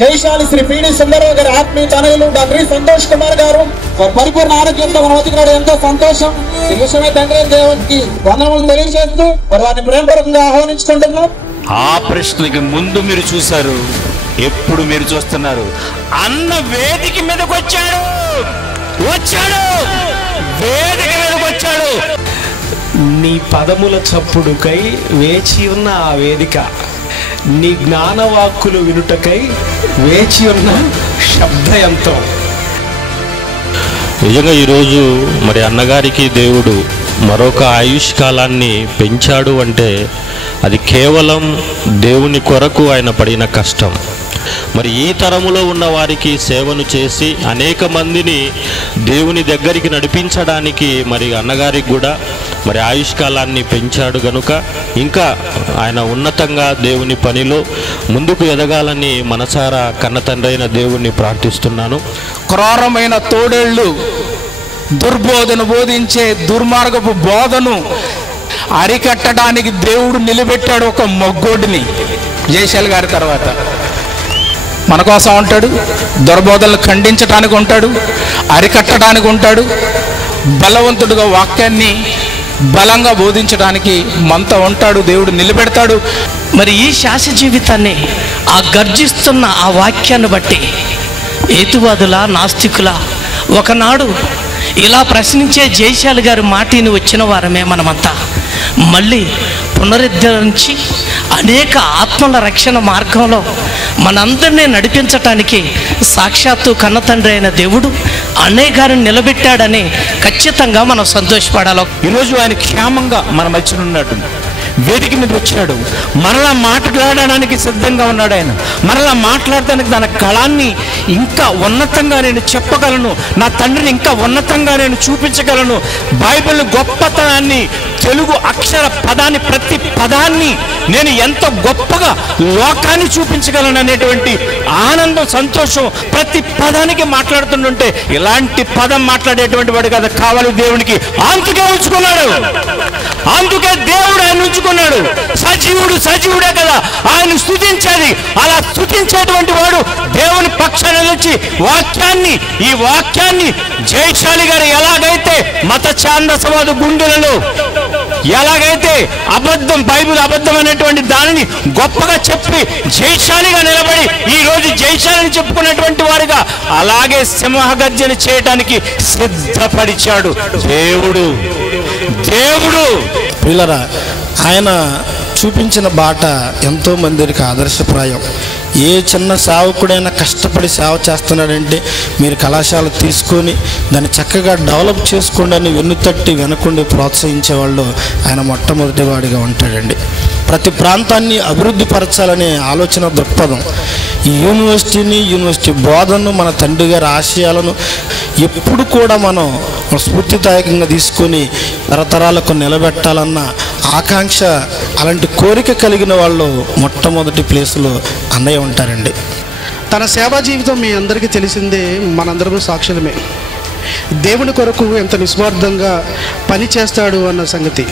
జైశాలి శ్రీ పిడి సుందరరావు గారి ఆత్మీయ తనయులు డాక్టర్ సంతోష్ కుమార్ గారు వారి పరిపూర్ణ ఆరోగ్యంతో మన వద్దకు ఎంతో సంతోషం. ఈ విషయమే తండ్రి దేవునికి వందనములు తెలియజేస్తూ వారిని ప్రేమపూర్వకంగా ఆహ్వానించుకుంటున్నాం. ఆ ప్రశ్నకి ముందు మీరు చూశారు, ఎప్పుడు మీరు చూస్తున్నారు? అన్న వేదిక మీదకి వచ్చాడు, వేదిక మీదకి వచ్చాడు. నీ పదముల చప్పుడుకై వేచి ఉన్న ఆ వేదిక, నీ జ్ఞానవాక్కులు వినుటకై వేచి ఉన్న శబ్దయంత్రం. నిజంగా ఈరోజు మరి అన్నగారికి దేవుడు మరొక ఆయుష్ కాలాన్ని పెంచాడు అంటే అది కేవలం దేవుని కొరకు ఆయన పడిన కష్టం. మరి ఈ తరములో ఉన్న వారికి సేవను చేసి అనేక మందిని దేవుని దగ్గరికి నడిపించడానికి మరి అన్నగారికి కూడా మరి ఆయుష్ కాలాన్ని పెంచాడు గనుక ఇంకా ఆయన ఉన్నతంగా దేవుని పనిలో ముందుకు ఎదగాలని మనసారా కన్న తండ్రి అయిన దేవుణ్ణి ప్రార్థిస్తున్నాను. క్రూరమైన తోడేళ్ళు దుర్బోధను బోధించే దుర్మార్గపు బోధను అరికట్టడానికి దేవుడు నిలబెట్టాడు ఒక మొగ్గోడిని. జైశాలి గారి తర్వాత మన కోసం ఉంటాడు, దుర్బోధనలు ఖండించడానికి ఉంటాడు, అరికట్టడానికి ఉంటాడు, బలవంతుడుగా వాక్యాన్ని బలంగా బోధించడానికి మనతో ఉంటాడు, దేవుడు నిలబెడతాడు. మరి ఈ శాస జీవితాన్ని ఆ గర్జిస్తున్న ఆ వాక్యాన్ని బట్టి హేతువాదుల నాస్తికుల ఒకనాడు ఇలా ప్రశ్నించే జైశాలి గారి మాటిని వచ్చిన వారమే మనమంతా మళ్ళీ పునరుద్ధరించి అనేక ఆత్మల రక్షణ మార్గంలో మనందరినీ నడిపించటానికి సాక్షాత్తు కన్నతండ్రి అయిన దేవుడు అన్నయ్య గారిని నిలబెట్టాడని ఖచ్చితంగా మనం సంతోషపడాలి. ఈరోజు ఆయన క్షేమంగా మన మధ్యన ఉన్నాడు, వేదిక మీద వచ్చాడు, మరలా మాట్లాడడానికి సిద్ధంగా ఉన్నాడు. ఆయన మరలా మాట్లాడడానికి తన కళాన్ని ఇంకా ఉన్నతంగా నేను చెప్పగలను, నా తండ్రిని ఇంకా ఉన్నతంగా నేను చూపించగలను, బైబిల్ గొప్పతనాన్ని, తెలుగు అక్షర పదాన్ని, ప్రతి పదాన్ని నేను ఎంతో గొప్పగా లోకాన్ని చూపించగలను అనేటువంటి ఆనందం, సంతోషం ప్రతి పదానికి మాట్లాడుతుంటే ఇలాంటి పదం మాట్లాడేటువంటి వాడు కదా కావాలి దేవునికి. అందుకే ఉంచుకున్నాడు, అందుకే దేవుడు ఆయన ఉంచుకున్నాడు. సజీవుడే కదా ఆయన స్తుతించేది. అలా స్తుతించేటువంటి వాడు దేవుని పక్షాన వచ్చి ఈ వాక్యాన్ని జైశాలి గారు ఎలాగైతే మత ఛాందసవాద గుండెలలో ఎలాగైతే అబద్ధం, బైబిల్ అబద్ధం అనేటువంటి దానిని గొప్పగా చెప్పి జైశాలిగా నిలబడి ఈ రోజు జైశాలిని చెప్పుకునేటువంటి వారుగా అలాగే సింహగర్జన చేయడానికి సిద్ధపరిచాడు దేవుడు. పిల్లరా, ఆయన చూపించిన బాట ఎంతో మందికి ఆదర్శప్రాయం. ఏ చిన్న సేవకుడైనా కష్టపడి సేవ చేస్తున్నాడంటే మీరు కళాశాల తీసుకొని దాన్ని చక్కగా డెవలప్ చేసుకోండి అని వెన్నుతట్టి వెనకుండి ప్రోత్సహించేవాళ్ళు ఆయన మొట్టమొదటి వాడిగా ఉంటాడండి. ప్రతి ప్రాంతాన్ని అభివృద్ధి పరచాలనే ఆలోచన దృక్పథం. ఈ యూనివర్సిటీ బోధనను, మన తండ్రి గారి ఆశయాలను ఎప్పుడు కూడా మనం స్ఫూర్తిదాయకంగా తీసుకొని తరతరాలకు నిలబెట్టాలన్న ఆకాంక్ష, అలాంటి కోరిక కలిగిన వాళ్ళు మొట్టమొదటి ప్లేసులో అన్నయ్య ఉంటారండి. తన సేవా జీవితం మీ అందరికీ తెలిసిందే, మనందరము సాక్షులమే. దేవుని కొరకు ఎంత నిస్వార్థంగా పని చేస్తాడు అన్న సంగతి.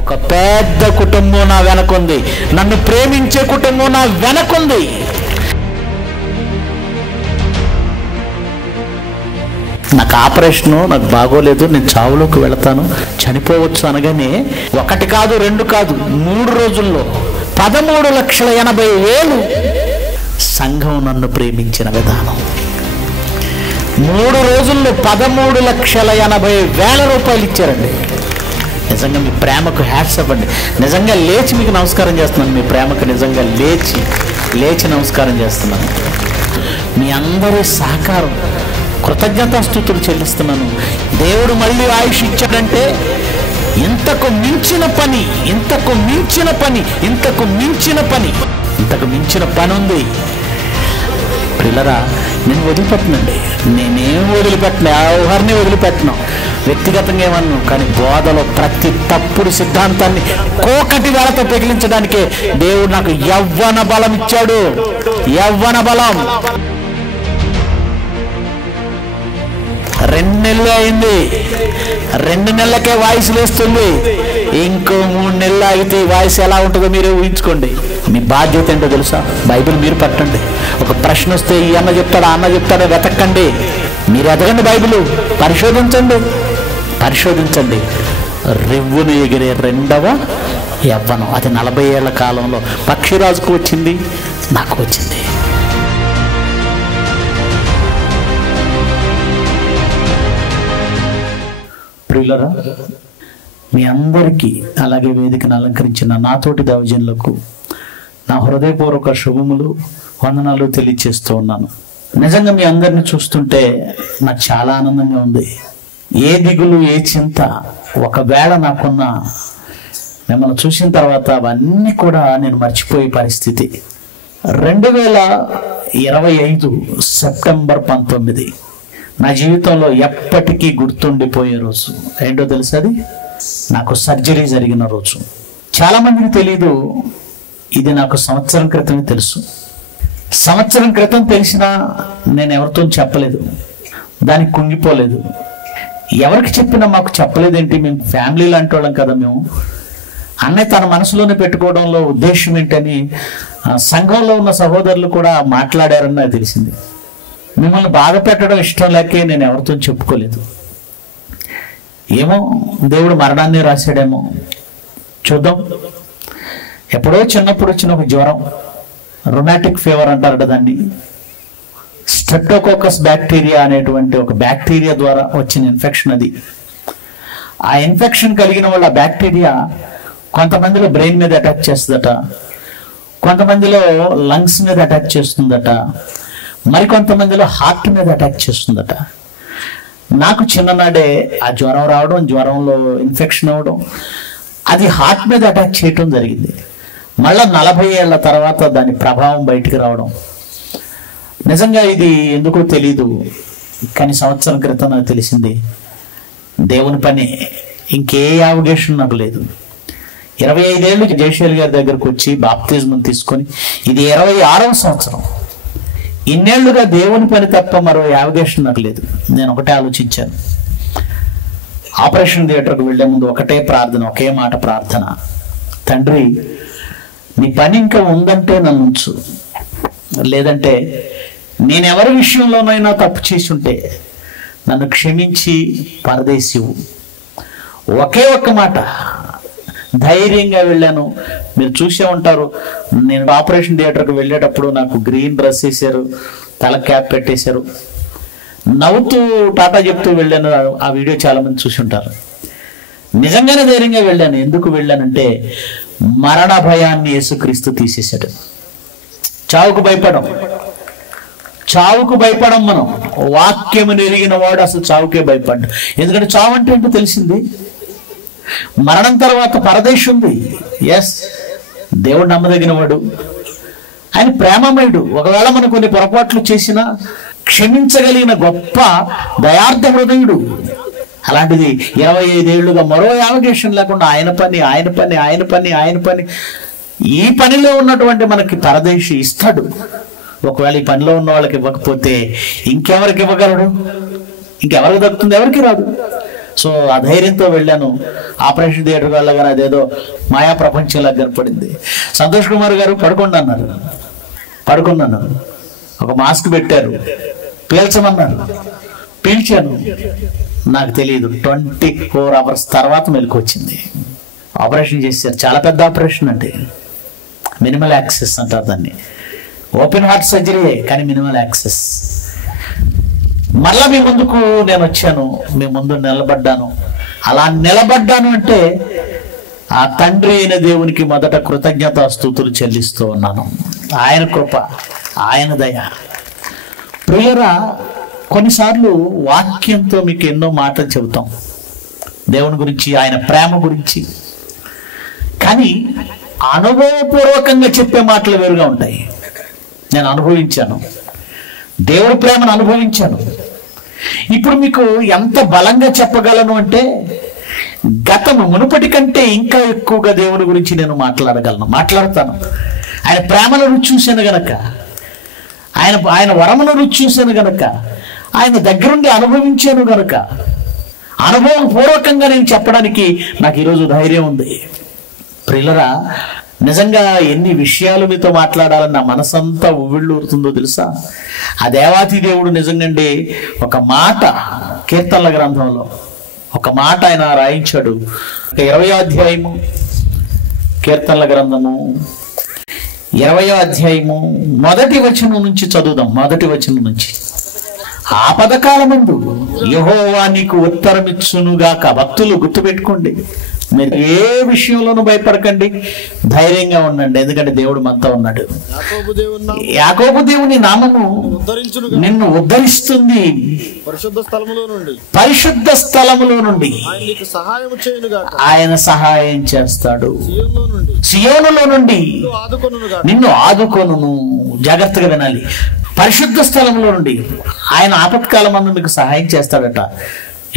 ఒక పెద్ద కుటుంబం నా వెనకుంది, నన్ను ప్రేమించే కుటుంబం నా వెనకుంది. నాకు ఆపరేషను, నాకు బాగోలేదు, నేను చావులోకి వెళతాను, చనిపోవచ్చు అనగానే ఒకటి కాదు, రెండు కాదు, 3 రోజుల్లో 13,80,000 సంఘం నన్ను ప్రేమించిన విధానం. 3 రోజుల్లో 13,80,000 రూపాయలు ఇచ్చారండి. నిజంగా మీ ప్రేమకు హ్యాట్స్ అవ్వండి. నిజంగా లేచి మీకు నమస్కారం చేస్తున్నాను. మీ ప్రేమకు నిజంగా లేచి నమస్కారం చేస్తున్నాను. మీ అందరి సహకారం, కృతజ్ఞతాస్తుతులు చెల్లిస్తున్నాను. దేవుడు మళ్ళీ ఆయుష్ ఇచ్చాడంటే ఇంతకు మించిన పని ఉంది. పిల్లరా, నేను వదిలిపెట్టనండి. నేనేం వదిలిపెట్టను, ఎవరిని వదిలిపెట్టను, వ్యక్తిగతంగా ఏమన్నాను. కానీ బోధలో ప్రతి తప్పుడు సిద్ధాంతాన్ని కోకటి వేళతో పెగిలించడానికే దేవుడు నాకు యవ్వన బలం ఇచ్చాడు. యవ్వన బలం. 2 నెలలు అయింది. 2 నెలలకే వాయిస్ లేస్తుంది. ఇంకో 3 నెలలు ఆగితే వాయిస్ ఎలా ఉంటుందో మీరే ఊహించుకోండి. మీ బాధ్యత ఏంటో తెలుసా? బైబిల్ మీరు పట్టండి. ఒక ప్రశ్న వస్తే ఈ అన్న చెప్తాడా, అన్న చెప్తాడా వెతకండి. మీరు ఎదగండి, బైబిల్ పరిశోధించండి. రివ్వును ఎగిరే 2వ యవ్వనం. అది 40 ఏళ్ల కాలంలో పక్షిరాజుకు వచ్చింది, నాకు వచ్చింది. ప్రియులరా, మీ అందరికీ అలాగే వేదికను అలంకరించిన నాతోటి దైవజనులకు నా హృదయపూర్వక శుభములు, వందనాలు తెలియచేస్తూ ఉన్నాను. నిజంగా మీ అందరిని చూస్తుంటే నాకు చాలా ఆనందంగా ఉంది. ఏ దిగులు, ఏ చింత ఒకవేళ నాకున్న మిమ్మల్ని చూసిన తర్వాత అవన్నీ కూడా నేను మర్చిపోయే పరిస్థితి. 2025 సెప్టెంబర్ 19 నా జీవితంలో ఎప్పటికీ గుర్తుండిపోయే రోజు. ఏంటో తెలుసు? అది నాకు సర్జరీ జరిగిన రోజు. చాలా మందికి తెలీదు. ఇది నాకు సంవత్సరం క్రితమే తెలుసు. సంవత్సరం క్రితం తెలిసినా నేను ఎవరితో చెప్పలేదు, దానికి కుంగిపోలేదు. ఎవరికి చెప్పినా మాకు చెప్పలేదేంటి, మేము ఫ్యామిలీ లాంటి వాళ్ళం కదా మేము. అన్నయ్య తన మనసులోనే పెట్టుకోవడంలో ఉద్దేశం ఏంటని సంఘంలో ఉన్న సహోదరులు కూడా మాట్లాడారని నాకు తెలిసింది. మిమ్మల్ని బాధ పెట్టడం ఇష్టం లేకే నేను ఎవరితో చెప్పుకోలేదు. ఏమో దేవుడు మరణాన్ని రాశాడేమో, చూద్దాం. ఎప్పుడో చిన్నప్పుడు వచ్చిన ఒక జ్వరం, రొమాటిక్ ఫీవర్ అంటారట దాన్ని. స్ట్రెప్టోకోకస్ బ్యాక్టీరియా అనేటువంటి ఒక బ్యాక్టీరియా ద్వారా వచ్చిన ఇన్ఫెక్షన్ అది. ఆ ఇన్ఫెక్షన్ కలిగిన వాళ్ళ బ్యాక్టీరియా కొంతమందిలో బ్రెయిన్ మీద అటాక్ చేస్తుందట, కొంతమందిలో లంగ్స్ మీద అటాక్ చేస్తుందట, మరికొంతమందిలో హార్ట్ మీద అటాక్ చేస్తుందట. నాకు చిన్ననాడే ఆ జ్వరం రావడం, జ్వరంలో ఇన్ఫెక్షన్ అవ్వడం, అది హార్ట్ మీద అటాక్ చేయటం జరిగింది. మళ్ళా 40 ఏళ్ల తర్వాత దాని ప్రభావం బయటికి రావడం. నిజంగా ఇది ఎందుకో తెలీదు, కానీ సంవత్సరం క్రితం నాకు తెలిసింది. దేవుని పని, ఇంకే అవకాశం నాకు లేదు. 25 ఏళ్ళు జయశైల్ గారి దగ్గరకు వచ్చి బాప్తిజం తీసుకొని ఇది 26వ సంవత్సరం. ఇన్నేళ్లుగా దేవుని పని తప్ప మరో అవకాశం నాకు లేదు. నేను ఒకటే ఆలోచించాను. ఆపరేషన్ థియేటర్కు వెళ్లే ముందు ఒకటే ప్రార్థన, ఒకే మాట ప్రార్థన. తండ్రి, నీ పని ఇంకా ఉందంటే నన్ను ఉంచు, లేదంటే నేనెవరి విషయంలోనైనా తప్పు చేసి ఉంటే నన్ను క్షమించి పరదేశివు. ఒకే ఒక్క మాట. ధైర్యంగా వెళ్ళాను. మీరు చూసే ఉంటారు, నేను ఆపరేషన్ థియేటర్కి వెళ్ళేటప్పుడు నాకు గ్రీన్ డ్రెస్ వేసారు, తల క్యాప్ పెట్టేశారు, నవ్వుతూ టాటా చెప్తూ వెళ్ళాను. ఆ వీడియో చాలా మంది చూసి ఉంటారు. నిజంగానే ధైర్యంగా వెళ్ళాను. ఎందుకు వెళ్ళానంటే మరణ భయాన్ని యేసుక్రీస్తు తీసేశాడు. చావుకు భయపడం మనం. వాక్యమును ఎరిగిన వాడు అసలు చావుకే భయపడ్డాడు. ఎందుకంటే చావు అంటే ఏంటో తెలిసింది. మరణం తర్వాత పరదేశం ఉంది. ఎస్, దేవుడు నమ్మదగిన వాడు, ఆయన ప్రేమమయుడు. ఒకవేళ మనం కొన్ని పొరపాట్లు చేసినా క్షమించగలిగిన గొప్ప దయార్థ హృదయుడు. అలాంటిది 25 ఏళ్లుగా మరో అవకాశం లేకుండా ఆయన పని ఈ పనిలో ఉన్నటువంటి మనకి పరదేశి ఇస్తాడు. ఒకవేళ ఈ పనిలో ఉన్న వాళ్ళకి ఇవ్వకపోతే ఇంకెవరికి ఇవ్వగలడు? ఇంకెవరికి దక్కుతుంది? ఎవరికి రాదు. సో ఆ ధైర్యంతో వెళ్ళాను. ఆపరేషన్ థియేటర్కి వెళ్ళగానే అదేదో మాయా ప్రపంచంలా కనపడింది. సంతోష్ కుమార్ గారు పడుకున్నాను. ఒక మాస్క్ పెట్టారు, పీల్చమన్నారు, పీల్చాను. నాకు తెలియదు, 24 hours తర్వాత మెలకు వచ్చింది. ఆపరేషన్ చేశారు. చాలా పెద్ద ఆపరేషన్ అంటే మినిమల్ యాక్సెస్ అంటారు దాన్ని. ఓపెన్ హార్ట్ సర్జరీ కానీ మినిమల్ యాక్సెస్. మళ్ళా మీ ముందుకు నేను వచ్చాను, మీ ముందు నిలబడ్డాను. అలా నిలబడ్డాను అంటే ఆ తండ్రి అయిన దేవునికి మొదట కృతజ్ఞతాస్తుతులు చెల్లిస్తూ ఉన్నాను. ఆయన కృప, ఆయన దయ. ప్రియురా, కొన్నిసార్లు వాక్యంతో మీకు ఎన్నో మాటలు చెబుతాం దేవుని గురించి, ఆయన ప్రేమ గురించి. కానీ అనుభవపూర్వకంగా చెప్పే మాటలు వేరుగా ఉంటాయి. నేను అనుభవించాను, దేవుడి ప్రేమను అనుభవించాను. ఇప్పుడు మీకు ఎంత బలంగా చెప్పగలను అంటే, గతము మునుపటి కంటే ఇంకా ఎక్కువగా దేవుని గురించి నేను మాట్లాడతాను. ఆయన ప్రేమను రుచి చూశాను గనక, ఆయన వరమును రుచి చూశాను గనక, ఆయన దగ్గరుండి అనుభవించాను గనక, అనుభవం పూర్వకంగా నేను చెప్పడానికి నాకు ఈరోజు ధైర్యం ఉంది. ప్రియులరా, నిజంగా ఎన్ని విషయాలు మీతో మాట్లాడాలని నా మనసంతా ఉవ్విళ్ళూరుతుందో తెలుసా? ఆ దేవాతి దేవుడు నిజంగా ఒక మాట కీర్తనల గ్రంథంలో ఒక మాట ఆయన రాయించాడు. 20వ అధ్యాయము కీర్తనల గ్రంథము 20వ అధ్యాయము మొదటి వచనం నుంచి చదువుదాం. మొదటి వచనం నుంచి. ఆపదకాలమందు యెహోవా నీకు ఉత్తరమిచ్చునుగాక. భక్తులు గుర్తుపెట్టుకోండి, మీరు ఏ విషయంలోనూ భయపడకండి, ధైర్యంగా ఉండండి, ఎందుకంటే దేవుడు మనతో ఉన్నాడు. యాకోబు దేవుని నామము నిన్ను ఉద్ధరిస్తుంది, పరిశుద్ధ స్థలములో నుండి ఆయన సహాయం చేస్తాడు. సియోనులో నుండి నిన్ను ఆదుకొనును. జాగ్రత్తగా వినాలి. పరిశుద్ధ స్థలంలో నుండి ఆయన ఆపత్కాలమందు మీకు సహాయం చేస్తాడట.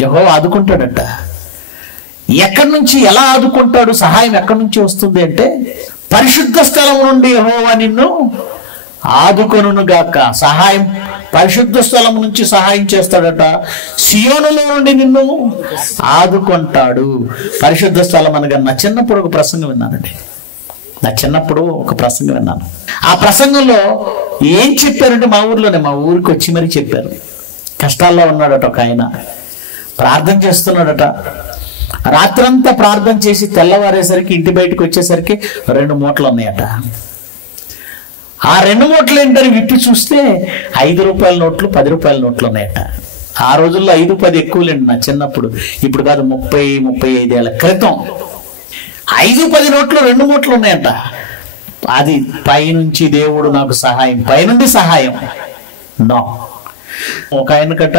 యెహోవా ఆదుకుంటాడట. ఎక్కడి నుంచి, ఎలా ఆదుకుంటాడు? సహాయం ఎక్కడి నుంచి వస్తుంది అంటే, పరిశుద్ధ స్థలం నుండి యెహోవా నిన్ను ఆదుకొనును గాక. సహాయం పరిశుద్ధ స్థలం నుంచి సహాయం చేస్తాడట. సియోనులో నుండి నిన్ను ఆదుకుంటాడు. పరిశుద్ధ స్థలం అనగా నా చిన్నప్పుడు ఒక ప్రసంగం విన్నానండి. ఆ ప్రసంగంలో ఏం చెప్పారంటే, మా ఊరికి వచ్చి మరీ చెప్పారు. కష్టాల్లో ఉన్నాడట ఒక ఆయన, ప్రార్థన చేస్తున్నాడట. రాత్రంతా ప్రార్థన చేసి తెల్లవారేసరికి ఇంటి బయటకు వచ్చేసరికి 2 మూటలు ఉన్నాయట. ఆ 2 మూటలు ఏంటని విప్పి చూస్తే 5 రూపాయల నోట్లు, 10 రూపాయల నోట్లు ఉన్నాయట. ఆ రోజుల్లో 5, 10 ఎక్కువలేండి నా చిన్నప్పుడు. ఇప్పుడు కాదు, 30, 35 ఏళ్ల క్రితం 5, 10 నోట్లు 2 మూటలు ఉన్నాయట. అది పైనుంచి దేవుడు నాకు సహాయం, పైనుండి సహాయం. నో, ఒక ఆయనకట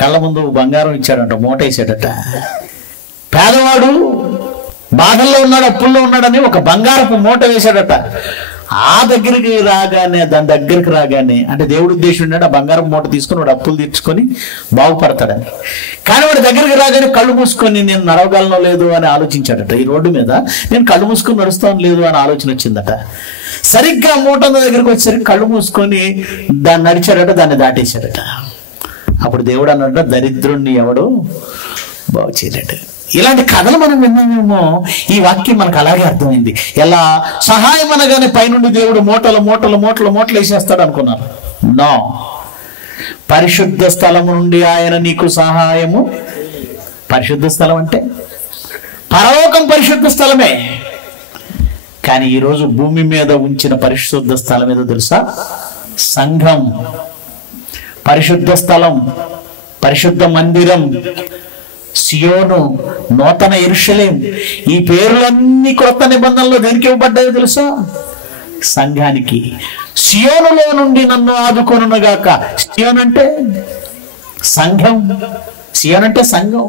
కళ్ళ ముందు బంగారం ఇచ్చాడంట, మూట వేసాడట. పేదవాడు బాధల్లో ఉన్నాడు, అప్పుల్లో ఉన్నాడని ఒక బంగారపు మూట వేశాడట. దాని దగ్గరికి రాగానే అంటే దేవుడు ఉద్దేశం ఉన్నాడు, ఆ బంగారం మూట తీసుకుని వాడు అప్పులు తీర్చుకొని బాగుపడతాడని. కానీ వాడి దగ్గరికి రాగానే కళ్ళు మూసుకొని నేను నడవగలనో లేదు అని ఆలోచించాడట. ఈ రోడ్డు మీద నేను కళ్ళు మూసుకొని నడుస్తాను లేదు అని ఆలోచన వచ్చిందట. సరిగ్గా మూట దగ్గరికి వచ్చేసరికి కళ్ళు మూసుకొని దాన్ని నడిచాడట, దాన్ని దాటేశాడట. అప్పుడు దేవుడు అన్నట, దరిద్రుణ్ణి ఎవడు బాగు చేయలేడు. ఇలాంటి కథలు మనం విన్నామేమో, ఈ వాక్యం మనకు అలాగే అర్థమైంది. ఎలా సహాయం అనగానే పైనుండి దేవుడు మూటలు వేసేస్తాడు అనుకున్నారు. నో, పరిశుద్ధ స్థలము నుండి ఆయన నీకు సహాయము. పరిశుద్ధ స్థలం అంటే పరలోకం పరిశుద్ధ స్థలమే. కానీ ఈరోజు భూమి మీద ఉంచిన పరిశుద్ధ స్థలం ఏదో తెలుసా? సంఘం. పరిశుద్ధ స్థలం, పరిశుద్ధ మందిరం, సియోను, నూతన యెరూషలేము, ఈ పేర్లన్నీ కొత్త నిబంధనలో దేనికి ఇవ్వబడ్డాయో తెలుసా? సంఘానికి. సియోనులో నుండి నన్ను ఆదుకొనుగాక. సియోన్ అంటే సంఘం, సియోన్ అంటే సంఘం.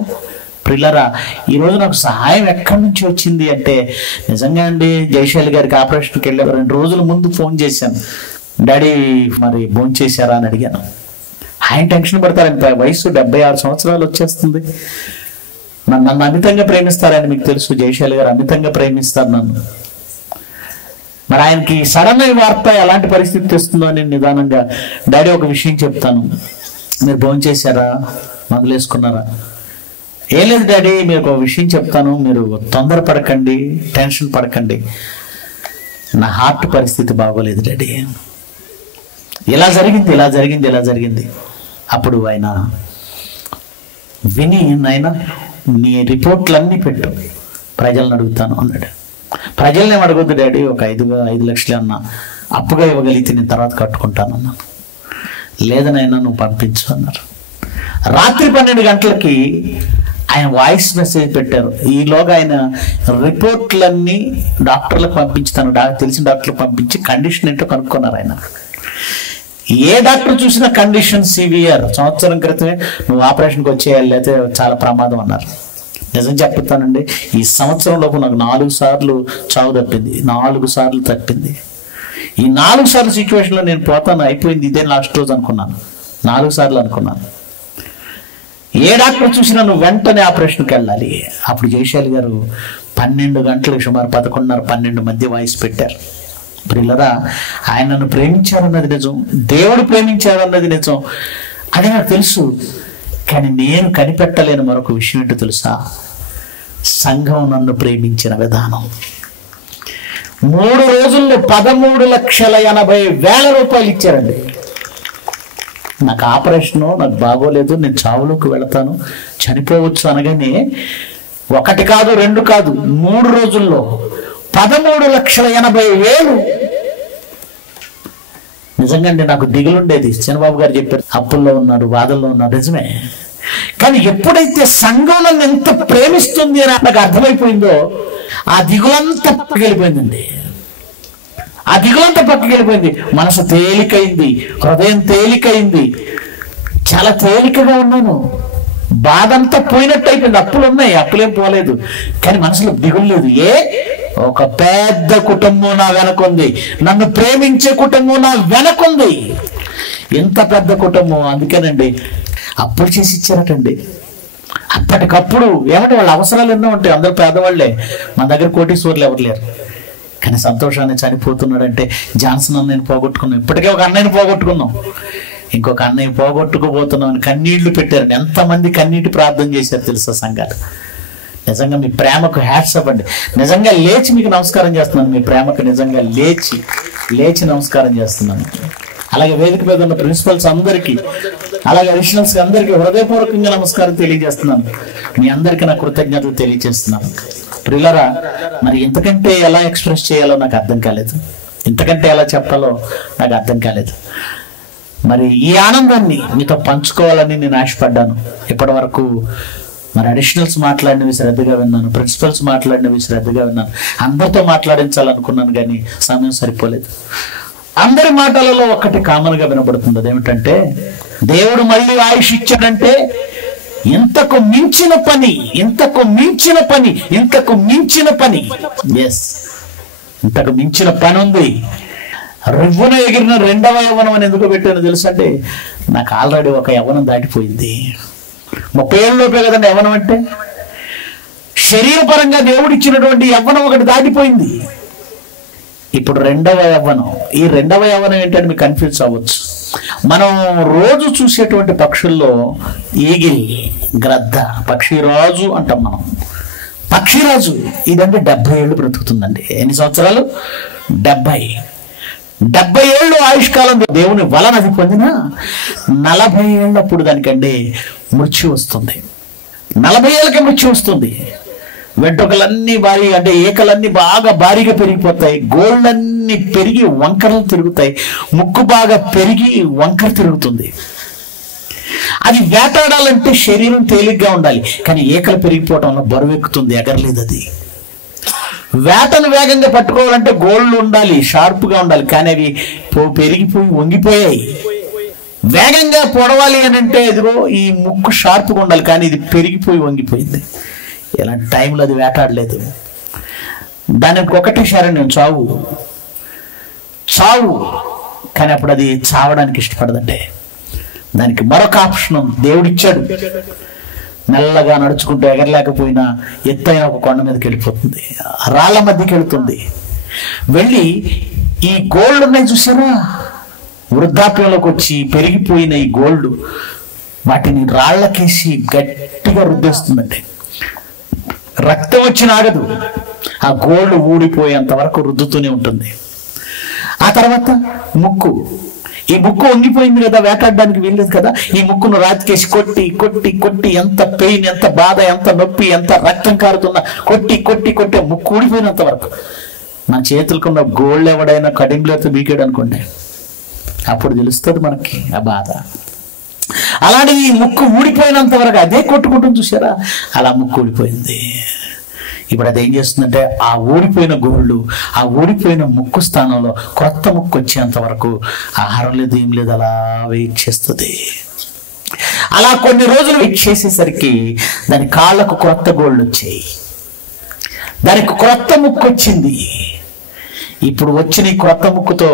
ప్రియులారా, ఈరోజు నాకు సహాయం ఎక్కడి నుంచి వచ్చింది అంటే, నిజంగా అండి, జయశైలి గారికి ఆపరేషన్కి వెళ్ళే 2 రోజుల ముందు ఫోన్ చేశాను. డాడీ మరి భోంచేశారా అని అడిగాను. ఆయన టెన్షన్ పడతారని, వయసు 76 సంవత్సరాలు వచ్చేస్తుంది. నన్ను అమితంగా ప్రేమిస్తారని మీకు తెలుసు. జయశైలి గారు అమితంగా ప్రేమిస్తారు నన్ను. మరి ఆయనకి సడన్ వార్త ఎలాంటి పరిస్థితి తెస్తుందో అని నిదానంగా, డాడీ ఒక విషయం చెప్తాను, మీరు భోంచేశారా, మందులు వేసుకున్నారా? ఏం లేదు డాడీ, మీరు ఒక విషయం చెప్తాను, మీరు తొందరపడకండి, టెన్షన్ పడకండి, నా హార్ట్ పరిస్థితి బాగోలేదు డాడీ, ఇలా జరిగింది. అప్పుడు ఆయన విని, నాయన నీ రిపోర్ట్లన్నీ పెట్టు, ప్రజలను అడుగుతాను అన్నాడు. ప్రజల్ని అడగొద్దు డాడీ, ఒక 5 లక్షలు అన్నా అప్పుగా ఇవ్వగలిగితే నేను తర్వాత కట్టుకుంటాను అన్నాను. లేదనైనా నువ్వు పంపించు అన్నారు. రాత్రి 12 గంటలకి ఆయన వాయిస్ మెసేజ్ పెట్టారు. ఈలోగా ఆయన రిపోర్ట్లన్నీ డాక్టర్లకు పంపించి తెలిసిన డాక్టర్లకు పంపించి కండిషన్ ఏంటో కనుక్కున్నారు. ఆయన ఏ డాక్టర్ చూసినా కండిషన్ సివియర్, సంవత్సరం క్రితమే నువ్వు ఆపరేషన్కి వచ్చేయాలి లేకపోతే చాలా ప్రమాదం అన్నారు. నిజం చెప్తానండి, ఈ సంవత్సరంలోపు నాకు 4 సార్లు చావు తప్పింది, 4 సార్లు తప్పింది. ఈ 4 సార్లు సిచ్యువేషన్లో నేను పోతాను, అయిపోయింది, ఇదే లాస్ట్ రోజు అనుకున్నాను. 4 సార్లు అనుకున్నాను. ఏ డాక్టర్ చూసినా నువ్వు వెంటనే ఆపరేషన్కి వెళ్ళాలి. అప్పుడు జయశాలి గారు 12 గంటలకు సుమారు 11:30-12 మధ్య వాయిస్ పెట్టారు. ప్రియులరా, ఆయన నన్ను ప్రేమించారన్నది నిజం, దేవుడు ప్రేమించారన్నది నిజం, అది నాకు తెలుసు. కానీ నేను కనిపెట్టలేని మరొక విషయం ఏంటో తెలుసా? సంఘం నన్ను ప్రేమించిన విధానం. 3 రోజుల్లో 13,80,000 రూపాయలు ఇచ్చారండి. నాకు ఆపరేషను, నాకు బాగోలేదు, నేను చావులోకి వెళతాను, చనిపోవచ్చు అనగానే 1 కాదు 2 కాదు 3 రోజుల్లో 13,80,000. నిజంగా అండి నాకు దిగులుండేది. చంద్రబాబు గారు చెప్పారు అప్పుల్లో ఉన్నాడు, బాధల్లో ఉన్నాడు, నిజమే. కానీ ఎప్పుడైతే సంఘం నన్ను ఎంత ప్రేమిస్తుంది అని నాకు అర్థమైపోయిందో ఆ దిగులంతా పక్కకి వెళ్ళిపోయిందండి. ఆ దిగులంతా పక్కకి వెళ్ళిపోయింది. మనసు తేలికైంది, హృదయం తేలికైంది, చాలా తేలికగా ఉన్నాను. బాధ అంతా పోయినట్టు అయిపోయింది. అప్పులు ఉన్నాయి, అప్పులేం పోలేదు, కానీ మనసులో దిగులు లేదు. ఒక పెద్ద కుటుంబం నా వెనకుంది, నన్ను ప్రేమించే కుటుంబం నా వెనకుంది. ఎంత పెద్ద కుటుంబం, అందుకేనండి అప్పులు చేసి ఇచ్చారటండి. అప్పటికప్పుడు ఏమంటే వాళ్ళ అవసరాలు ఎన్నో ఉంటాయి, అందరూ పేదవాళ్లే, మన దగ్గర కోటీశ్వర్లు ఎవరు లేరు. కానీ సంతోషాన్ని చనిపోతున్నాడంటే జాన్సన్ అన్నయ్యని పోగొట్టుకున్నాం, ఇప్పటికే ఒక అన్నయ్యని పోగొట్టుకున్నాం, ఇంకొక అన్నయ్య పోగొట్టుకుపోతున్నాం అని కన్నీళ్లు పెట్టారండి. ఎంతమంది కన్నీటి ప్రార్థన చేశారు తెలుసా సంఘాలు. నిజంగా మీ ప్రేమకు హ్యాట్స్ అప్ అండి. నిజంగా లేచి మీకు నమస్కారం చేస్తున్నాను. మీ ప్రేమకు నిజంగా లేచి నమస్కారం చేస్తున్నాను. అలాగే వేదిక మీద ఉన్న ప్రిన్సిపల్స్ అందరికీ, అలాగే అడిషనల్స్ అందరికీ హృదయపూర్వకంగా నమస్కారం తెలియజేస్తున్నాను. మీ అందరికీ నా కృతజ్ఞతలు తెలియజేస్తున్నాను. ప్రియులారా, మరి ఇంతకంటే ఎలా ఎక్స్ప్రెస్ చేయాలో నాకు అర్థం కాలేదు, ఇంతకంటే ఎలా చెప్పాలో నాకు అర్థం కాలేదు. మరి ఈ ఆనందాన్ని మీతో పంచుకోవాలని నేను ఆశపడ్డాను. ఇప్పటి వరకు మరి అడిషనల్స్ మాట్లాడినవి శ్రద్ధగా విన్నాను, ప్రిన్సిపల్స్ మాట్లాడినవి శ్రద్ధగా విన్నాను, అందరితో మాట్లాడించాలనుకున్నాను కానీ సమయం సరిపోలేదు. అందరి మాటలలో ఒకటి కామన్గా వినబడుతుంది. అదేమిటంటే దేవుడు మళ్ళీ ఆయుష్ ఇచ్చాడంటే ఇంతకు మించిన పని, ఇంతకు మించిన పని, ఇంతకు మించిన పని, ఎస్ ఇంతకు మించిన పని ఉంది. రివ్వున ఎగిరిన 2వ యవ్వనం అని ఎందుకు పెట్టానో తెలుసంటే నాకు ఆల్రెడీ ఒక యవ్వనం దాటిపోయింది. 30 ఏళ్ళలోపే కదండి యవ్వనం అంటే. శరీరపరంగా దేవుడు ఇచ్చినటువంటి యవ్వనం ఒకటి దాటిపోయింది. ఇప్పుడు 2వ యవ్వనం. ఈ 2వ యవ్వనం ఏంటంటే మీకు కన్ఫ్యూజ్ అవ్వచ్చు. మనం రోజు చూసేటువంటి పక్షుల్లో ఈగిల్, గ్రద్ద, పక్షిరాజు అంటాం మనం. పక్షిరాజు ఇదంటే 70 ఏళ్ళు బ్రతుకుతుందండి. ఎన్ని సంవత్సరాలు? 70 ఏళ్ళు ఆయుష్కాలం దేవుని వలన అది పొందిన 40 ఏళ్ళప్పుడు దానికంటే మృత్యు వస్తుంది. 40 ఏళ్ళకే మృత్యు వస్తుంది. వెంట్రుకలన్నీ భారీ అంటే ఏకలన్నీ బాగా భారీగా పెరిగిపోతాయి, గోళ్ళన్నీ పెరిగి వంకరలు తిరుగుతాయి, ముక్కు బాగా పెరిగి వంకర తిరుగుతుంది. అది వేటాడాలంటే శరీరం తేలిగ్గా ఉండాలి, కానీ ఏకలు పెరిగిపోవటం వల్ల బరువు ఎక్కుతుంది, ఎగరలేదు. అది వేటను వేగంగా పట్టుకోవాలంటే గోళ్ళు ఉండాలి, షార్ప్గా ఉండాలి, కానీ అవి పెరిగిపోయి వంగిపోయాయి. వేగంగా పొడవాలి అని అంటే ఇదిగో ఈ ముక్కు షార్ప్గా ఉండాలి, కానీ ఇది పెరిగిపోయి వంగిపోయింది. ఇలాంటి టైంలో అది వేటాడలేదు. దానికి ఒకటే శరణ్యం, చావు. కానీ అప్పుడు అది చావడానికి ఇష్టపడదంటే దానికి మరొక ఆప్షన్ దేవుడిచ్చాడు. మెల్లగా నడుచుకుంటూ ఎగరలేకపోయినా ఎత్తైన ఒక కొండ మీదకి వెళ్ళిపోతుంది, రాళ్ల మధ్యకి వెళుతుంది. వెళ్ళి ఈ గోల్డ్ ఉన్నాయి చూసారా, వృద్ధాప్యంలోకి వచ్చి పెరిగిపోయిన ఈ గోల్డ్, వాటిని రాళ్లకేసి గట్టిగా రుద్దేస్తుందండి. రక్తం వచ్చి ఆగదు, ఆ గోల్డ్ ఊడిపోయేంత వరకు రుద్దుతూనే ఉంటుంది. ఆ తర్వాత ముక్కు, ఈ ముక్కు వంగిపోయింది కదా, వేటాడడానికి వీల్లేదు కదా, ఈ ముక్కును రాతికేసి కొట్టి కొట్టి కొట్టి ఎంత పెయిన్, ఎంత బాధ, ఎంత నొప్పి, ఎంత రక్తం కారుతున్నా కొట్టి కొట్టి కొట్టి ముక్కు ఊడిపోయినంత వరకు. నా చేతులకున్న గోల్డ్ ఎవడైనా కడింగ్లతో బీకాడు అనుకోండి, అప్పుడు తెలుస్తుంది మనకి ఆ బాధ. అలాంటి ఈ ముక్కు ఊడిపోయినంత వరకు అదే కొట్టుకుంటుంది, చూసారా? అలా ముక్కు ఊడిపోయింది. ఇప్పుడు అదేం చేస్తుందంటే ఆ ఊడిపోయిన గోళ్ళు, ఆ ఊడిపోయిన ముక్కు స్థానంలో కొత్త ముక్కు వచ్చేంత వరకు ఆహారం లేదు, ఏం లేదు, అలా వెయిట్ చేస్తుంది. అలా కొన్ని రోజులు వెయిట్ చేసేసరికి దాని కాళ్ళకు కొత్త గోళ్ళు వచ్చాయి, దానికి కొత్త ముక్కు వచ్చింది. ఇప్పుడు వచ్చిన ఈ కొత్త ముక్కుతో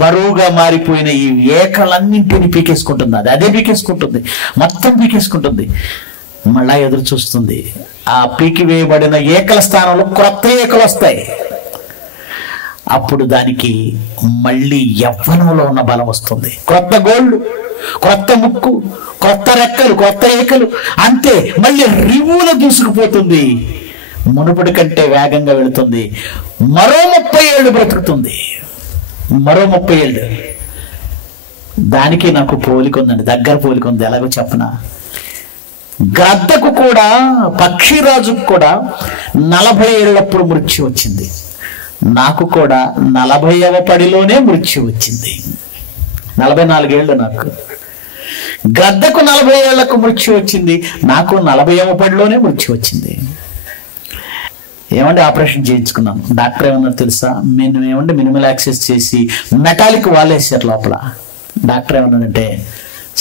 బరువుగా మారిపోయిన ఈ ఏకలన్నింటినీ పీకేసుకుంటుంది. అదే పీకేసుకుంటుంది, మొత్తం పీకేసుకుంటుంది. మళ్ళా ఎదురు చూస్తుంది. ఆ పీకి వేయబడిన ఏకల స్థానంలో క్రొత్త ఏకలు వస్తాయి. అప్పుడు దానికి మళ్ళీ యవ్వనంలో ఉన్న బలం వస్తుంది. క్రొత్త గోళ్ళు, క్రొత్త ముక్కు, క్రొత్త రెక్కలు, క్రొత్త ఏకలు, అంతే మళ్ళీ రివ్వున దూసుకుపోతుంది. మునుపటి కంటే వేగంగా వెళుతుంది. మరో 30 ఏళ్ళు బ్రతుకుతుంది. మరో 30 ఏళ్ళు. దానికి నాకు పోలిక ఉందండి, దగ్గర పోలిక ఉంది. ఎలాగో చెప్పనా? గద్దకు కూడా, పక్షిరాజుకు కూడా 40 ఏళ్ళప్పుడు మృత్యు వచ్చింది. నాకు కూడా 40వ పడిలోనే మృత్యు వచ్చింది. 44 ఏళ్ళు నాకు. గద్దకు 40 ఏళ్లకు మృత్యు వచ్చింది, నాకు 40వ పడిలోనే మృత్యు వచ్చింది. ఏమంటే ఆపరేషన్ చేయించుకున్నాను. డాక్టర్ ఏమన్నా తెలుసా? ఏమంటే మినిమల్ యాక్సెస్ చేసి మెటాలిక్ వాలేసారు లోపల. డాక్టర్ ఏమన్నాడంటే,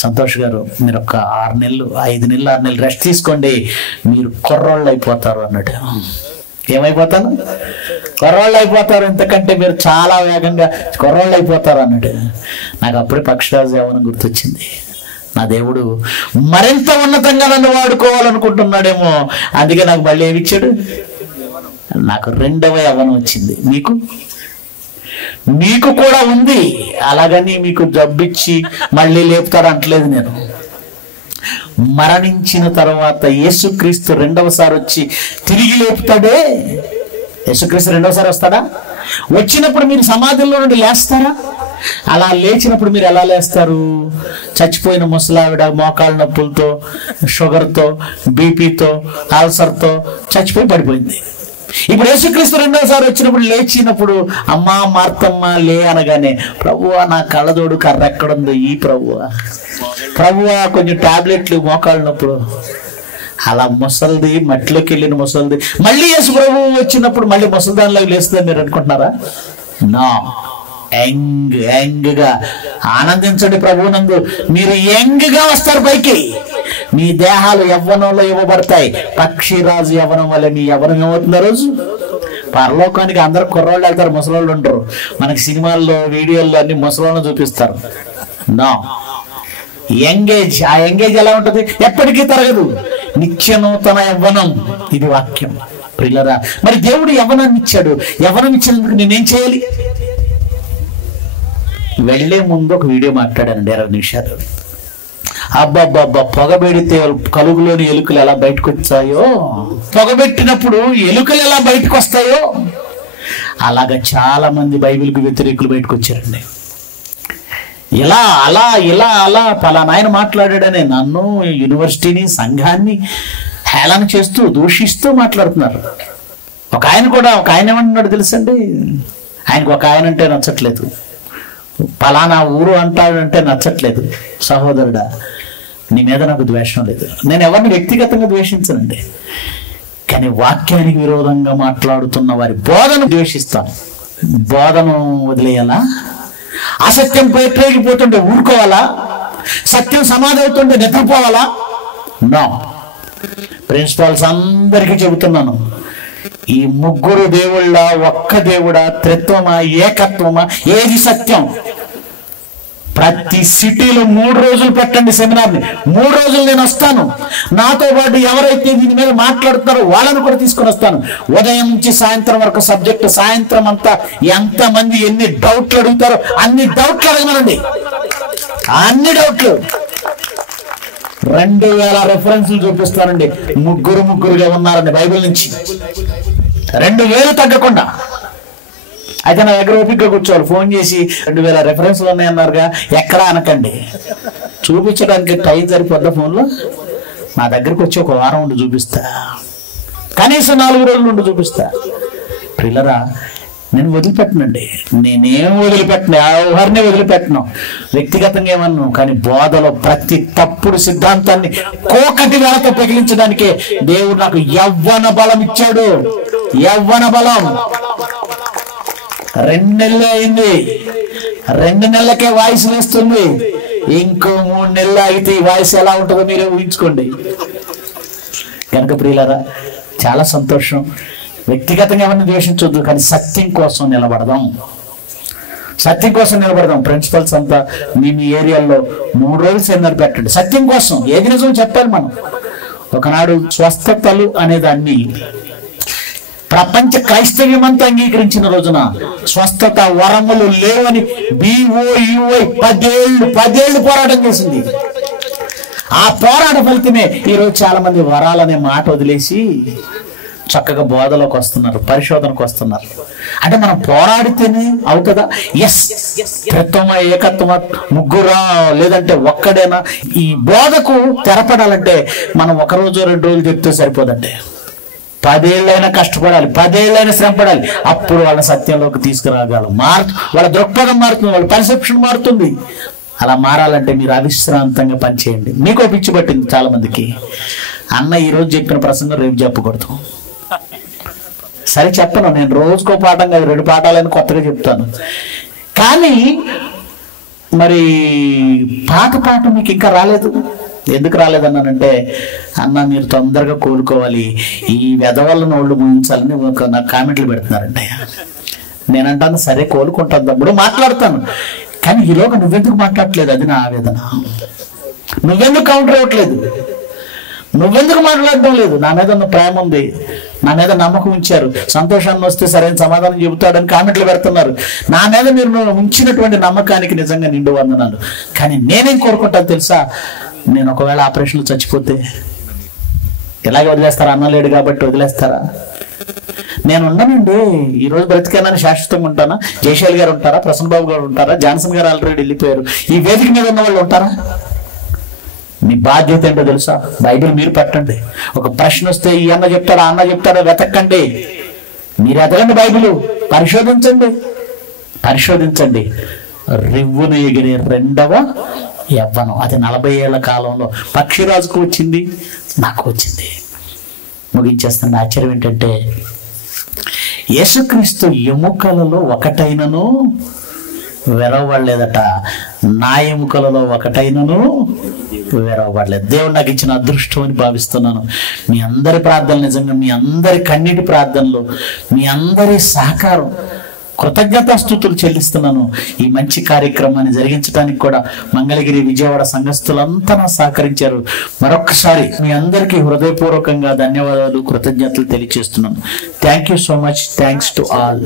సంతోష్ గారు మీరు ఒక 6 నెలలు 5 నెలలు 6 నెలలు రెస్ట్ తీసుకోండి, మీరు కుర్రోళ్ళు అయిపోతారు అన్నాడు. ఏమైపోతాను? కుర్రోళ్ళు అయిపోతారు, ఇంతకంటే మీరు చాలా వేగంగా కుర్రోళ్ళు అయిపోతారు అన్నాడు. నాకు అప్పుడే పక్షిరాజు యవ్వనం గుర్తొచ్చింది. నా దేవుడు మరింత ఉన్నతంగా నన్ను వాడుకోవాలనుకుంటున్నాడేమో, అందుకే నాకు మళ్ళీ ఏమిచ్చాడు? నాకు 2వ యవ్వనం వచ్చింది. మీకు కూడా ఉంది. అలాగని మీకు జబ్బిచ్చి మళ్ళీ లేపుతారు అంటలేదు నేను. మరణించిన తర్వాత యేసుక్రీస్తు 2వసారి వచ్చి తిరిగి లేపుతాడే. యేసుక్రీస్తు 2వసారి వస్తాడా? వచ్చినప్పుడు మీరు సమాధిలో నుండి లేస్తారా? అలా లేచినప్పుడు మీరు ఎలా లేస్తారు? చచ్చిపోయిన ముసలావిడ మోకాళ్ళ నొప్పులతో, షుగర్తో, బీపీతో, అల్సర్తో చచ్చిపోయి పడిపోయింది. ఇప్పుడు యేసుక్రీస్తు 2వసారి వచ్చినప్పుడు లేచినప్పుడు అమ్మా మార్తమ్మ లే అనగానే, ప్రభువా నా కళ్ళజోడు కర్ర ఎక్కడుందో ఈ ప్రభువా కొంచెం టాబ్లెట్లు మోకాళ్ళ నొప్పుడు. అలా ముసలిది, మట్టిలోకి వెళ్ళిన ముసలిది మళ్ళీ యేసు ప్రభు వచ్చినప్పుడు మళ్ళీ ముసలిదానిలాగా లేస్తుందని మీరు అనుకుంటున్నారా? నా యంగ్గా ఆనందించండి ప్రభువునందు. మీరు యంగ్గా వస్తారు పైకి. మీ దేహాలు యవ్వనంలో ఇవ్వబడతాయి. పక్షిరాజు యవ్వనం వల్ల మీ యవ్వనం ఏమవుతుంది? ఆ రోజు పరలోకానికి అందరు కుర్రోళ్ళు వెళ్తారు, ముసలోళ్ళు ఉండరు. మనకి సినిమాల్లో, వీడియోల్లో అన్ని ముసలోళ్ళని చూపిస్తారు. నా యంగేజ్, ఆ యంగేజ్ ఎలా ఉంటుంది? ఎప్పటికీ తరగదు. నిత్య నూతన యవ్వనం. ఇది వాక్యం ప్రియులారా. మరి దేవుడు యవ్వనాన్ని ఇచ్చాడు. యవ్వనం ఇచ్చినందుకు నేనేం చేయాలి? వెళ్లే ముందు ఒక వీడియో మాట్లాడానండి, 20 నిమిషాలు. అబ్బబ్బబ్బా, పొగబెడితే కలుగులోని ఎలుకలు ఎలా బయటకు వచ్చాయో, పొగబెట్టినప్పుడు ఎలుకలు ఎలా బయటకు వస్తాయో, అలాగా చాలా మంది బైబిల్కి వ్యతిరేకులు బయటకు వచ్చారండి. ఇలా అలా ఇలా అలా పలానా ఆయన మాట్లాడాడని నన్ను, యూనివర్సిటీని, సంఘాన్ని హేళన చేస్తూ, దూషిస్తూ మాట్లాడుతున్నారు. ఒక ఆయన ఏమంటున్నాడు తెలుసండి? ఆయనకు ఒక ఆయన అంటే నచ్చట్లేదు, పలానా ఊరు అంటాడంటే నచ్చట్లేదు. సహోదరుడా, నీ మీద నాకు ద్వేషం లేదు. నేను ఎవరిని వ్యక్తిగతంగా ద్వేషించనండి, కానీ వాక్యానికి విరోధంగా మాట్లాడుతున్న వారి బోధను ద్వేషిస్తాను. బోధను వదిలేయాలా? అసత్యం పేట్రేగిపోతుంటే ఊరుకోవాలా? సత్యం సమాధి అవుతుంటే నిద్రపోవాలా? నో. ప్రిన్సిపాల్స్ అందరికీ చెబుతున్నాను, ఈ 3 దేవుళ్ళ, ఒక్క దేవుడా, త్రిత్వమా, ఏకత్వమా, ఏది సత్యం? ప్రతి సిటీలో 3 రోజులు పెట్టండి సెమినార్ని. 3 రోజులు నేను వస్తాను. నాతో పాటు ఎవరైతే దీని మీద మాట్లాడుతారో వాళ్ళని కూడా తీసుకొని వస్తాను. ఉదయం నుంచి సాయంత్రం వరకు సబ్జెక్టు. సాయంత్రం అంతా ఎంతమంది ఎన్ని డౌట్లు అడుగుతారో అన్ని డౌట్లు అడగమనండి. అన్ని డౌట్లు. 2000 రెఫరెన్స్లు చూపిస్తానండి. ముగ్గురుగా ఉన్నారండి బైబిల్ నుంచి. 2000 తగ్గకుండా. అయితే నా దగ్గర ఓపికగా కూర్చోవాలి. ఫోన్ చేసి 2000 రెఫరెన్స్లు ఉన్నాయన్నారుగా, ఎక్కడా అనకండి. చూపించడానికి టైం సరిపోద్దా ఫోన్లో? నా దగ్గరకు వచ్చి 1 వారం ఉండి చూపిస్తా, కనీసం 4 రోజులు ఉండి చూపిస్తా. పిల్లరా, నేను వదిలిపెట్టనండి, నేనేం వదిలిపెట్టను, ఎవరిని వదిలిపెట్టను, వ్యక్తిగతంగా ఏమన్నాను. కానీ బోధలో ప్రతి తప్పుడు సిద్ధాంతాన్ని కోకటి వేళతో పెగిలించడానికే దేవుడు నాకు యవ్వన బలం ఇచ్చాడు. యవ్వన బలం. 2 నెలలు అయింది, 2 నెలలకే వాయిస్ వేస్తుంది. ఇంకో 3 నెలలు అయితే ఈ వాయిస్ ఎలా ఉంటుందో మీరే ఊహించుకోండి. కనుక ప్రియులారా, చాలా సంతోషం. వ్యక్తిగతంగా ఎవరిని ద్వేషించొద్దు, కానీ సత్యం కోసం నిలబడదాం. సత్యం కోసం నిలబడదాం. ప్రిన్సిపల్స్ అంతా మీ ఏరియాలో 3 రోజులు సెమినార్ పెట్టండి సత్యం కోసం. ఏది నిజం చెప్పాలి మనం. ఒకనాడు స్వస్థతలు అనేదాన్ని ప్రపంచ క్రైస్తవ్యం అంతా అంగీకరించిన రోజున స్వస్థత వరములు లేవని BOUI 10 ఏళ్ళు పోరాటం చేసింది. ఆ పోరాట ఫలితమే ఈరోజు చాలా మంది వరాలనే మాట వదిలేసి చక్కగా బోధలోకి వస్తున్నారు, పరిశోధనకు వస్తున్నారు. అంటే మనం పోరాడితేనే అవుతుందా? ఎస్, త్రిత్వమ ఏకత్వమ ముగ్గురా లేదంటే ఒక్కడేనా? ఈ బోధకు తెరపడాలంటే మనం 1 రోజు 2 రోజులు చెప్తే సరిపోదండి. 10 ఏళ్ళైనా కష్టపడాలి, 10 ఏళ్ళైనా శ్రమ పడాలి. అప్పుడు వాళ్ళ సత్యంలోకి తీసుకురాగలం. వాళ్ళ దృక్పథం మారుతుంది, వాళ్ళ పర్సెప్షన్ మారుతుంది. అలా మారాలంటే మీరు అవిశ్రాంతంగా పనిచేయండి. మీకు పిచ్చి పట్టింది చాలా మందికి. అన్న ఈరోజు చెప్పిన ప్రసంగం రేపు చెప్పకూడదు. సరే చెప్పను, నేను రోజుకో పాఠం కాదు 2 పాఠాలని కొత్తగా చెప్తాను. కానీ మరి పాఠం మీకు ఇంకా రాలేదు. ఎందుకు రాలేదన్నానంటే, అన్న మీరు తొందరగా కోలుకోవాలి, ఈ వెధవలను వాళ్ళు ముగించాలని నాకు కామెంట్లు పెడుతున్నారండి. నేనంటాను సరే కోలుకుంటాను, తమ్ముడు మాట్లాడతాను. కానీ ఈలోగా నువ్వెందుకు మాట్లాడట్లేదు? అది నా ఆవేదన. నువ్వెందుకు కౌంటర్ అవ్వట్లేదు? నువ్వెందుకు మాట్లాడటం లేదు? నా మీద ఉన్న ప్రేమ ఉంది, నా మీద నమ్మకం ఉంచారు. సంతోషాన్ని వస్తే సరైన సమాధానం చెబుతాడని కామెంట్లు పెడుతున్నారు. నా మీద మీరు ఉంచినటువంటి నమ్మకానికి నిజంగా నిండు వందనాలు. కానీ నేనేం కోరుకుంటాను తెలుసా? నేను ఒకవేళ ఆపరేషన్లో చచ్చిపోతే ఇలాగే వదిలేస్తారా? అన్న లేడు కాబట్టి వదిలేస్తారా? నేను ఉన్నానండి, ఈరోజు బ్రతికేనని శాశ్వతంగా ఉంటానా? జయశాలి గారు ఉంటారా? ప్రసన్న బాబు గారు ఉంటారా? జాన్సన్ గారు ఆల్రెడీ వెళ్ళిపోయారు. ఈ వేదిక మీద ఉన్న వాళ్ళు ఉంటారా? మీ బాధ్యత ఏంటో తెలుసా? బైబిల్ మీరు పెట్టండి. ఒక ప్రశ్న వస్తే ఈ అన్న చెప్తాడా, అన్న చెప్తాడా వెతకండి. మీరు ఎదగండి, బైబిల్ పరిశోధించండి. రివ్వును ఎగిరే 2వ యవ్వనం. అది 40 ఏళ్ల కాలంలో పక్షిరాజుకు వచ్చింది, నాకు వచ్చింది. ముగించేస్తున్న ఆశ్చర్యం ఏంటంటే, యేసుక్రీస్తు ఎముకలలో ఒకటైనను విరవబడలేదట, నా ఎముకలలో ఒకటైనను విరవబడలేదు. దేవుడు నాకు ఇచ్చిన అదృష్టం అని భావిస్తున్నాను. మీ అందరి ప్రార్థనలు, నిజంగా మీ అందరి కన్నీటి ప్రార్థనలు, మీ అందరి సహకారం, కృతజ్ఞతాస్తుతులు చెల్లిస్తున్నాను. ఈ మంచి కార్యక్రమాన్ని జరిగించడానికి కూడా మంగళగిరి, విజయవాడ సంఘస్థులంతా సహకరించారు. మరొక్కసారి మీ అందరికీ హృదయపూర్వకంగా ధన్యవాదాలు, కృతజ్ఞతలు తెలియజేస్తున్నాను. Thank you so much. Thanks to all.